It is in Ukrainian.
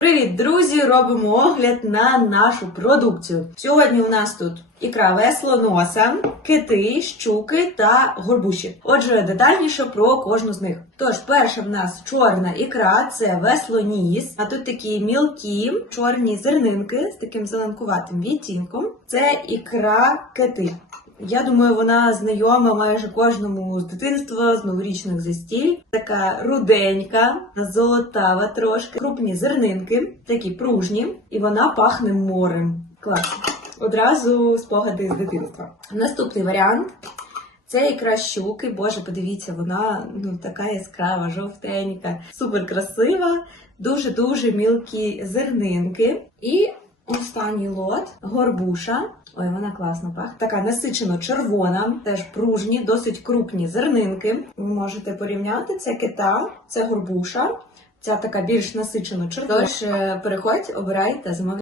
Привіт, друзі! Робимо огляд на нашу продукцію. Сьогодні у нас тут ікра веслоноса, кити, щуки та горбуші. Отже, детальніше про кожну з них. Тож, перша в нас чорна ікра, це веслоніс. А тут такі мілкі чорні зернинки з таким зеленкуватим відтінком. Це ікра кити. Я думаю, вона знайома майже кожному з дитинства, з новорічних застіль. Така руденька, золотава трошки, крупні зернинки, такі пружні, і вона пахне морем. Клас. Одразу спогади з дитинства. Наступний варіант. Це ікра щуки. Боже, подивіться, вона ну така яскрава, жовтенька, супер красива, дуже дуже мілкі зернинки. І останній лот горбуша. Ой, вона класно пахне. Така насичено червона, теж пружні, досить крупні зернинки. Ви можете порівняти це кита, це горбуша. Ця така більш насичено червона. Тож е, переходь, обирай та замовляй.